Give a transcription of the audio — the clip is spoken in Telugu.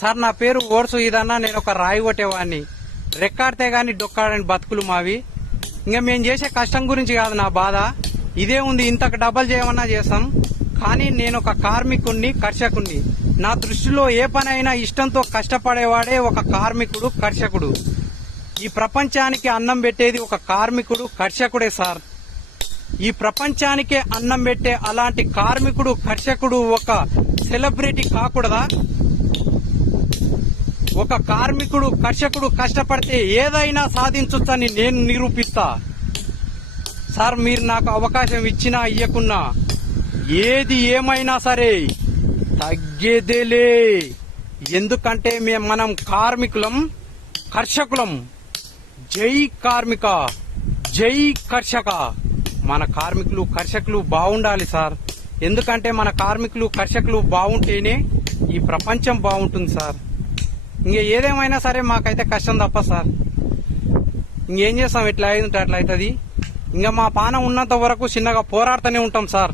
సార్ నా పేరు ఓర్సు ఇదన్నా, నేను ఒక రాయి కొట్టేవాడిని. రెక్కాడితే గాని డొక్కాడని బతుకులు మావి. ఇంకా మేము చేసే కష్టం గురించి కాదు నా బాధ. ఇదే ఉంది, ఇంతకు డబల్ చేయమన్నా చేస్తాం. కానీ నేను ఒక కార్మికుణ్ణి, కర్షకుణ్ణి. నా దృష్టిలో ఏ పని అయినా ఇష్టంతో కష్టపడేవాడే ఒక కార్మికుడు, కర్షకుడు. ఈ ప్రపంచానికి అన్నం పెట్టేది ఒక కార్మికుడు, కర్షకుడే సార్. ఈ ప్రపంచానికే అన్నం పెట్టే అలాంటి కార్మికుడు, కర్షకుడు ఒక సెలబ్రిటీ కాకూడదా? ఒక కార్మికుడు, కర్షకుడు కష్టపడితే ఏదైనా సాధించొచ్చని నేను నిరూపిస్తా. సార్ మీరు నాకు అవకాశం ఇచ్చినా ఇయ్యకున్నా ఏది ఏమైనా సరే తగ్గేదేలే. ఎందుకంటే మనం కార్మికులం, కర్షకులం. జై కార్మిక, జై కర్షక. మన కార్మికులు, కర్షకులు బాగుండాలి సార్. ఎందుకంటే మన కార్మికులు, కర్షకులు బాగుంటేనే ఈ ప్రపంచం బాగుంటుంది సార్. ఇంక ఏదేమైనా సరే మాకైతే కష్టం తప్ప సార్. ఇంకేం చేస్తాం, ఎట్లా అయింది అట్లా అవుతుంది. ఇంకా మా పానం ఉన్నంత వరకు చిన్నగా పోరాడుతూనే ఉంటాం సార్.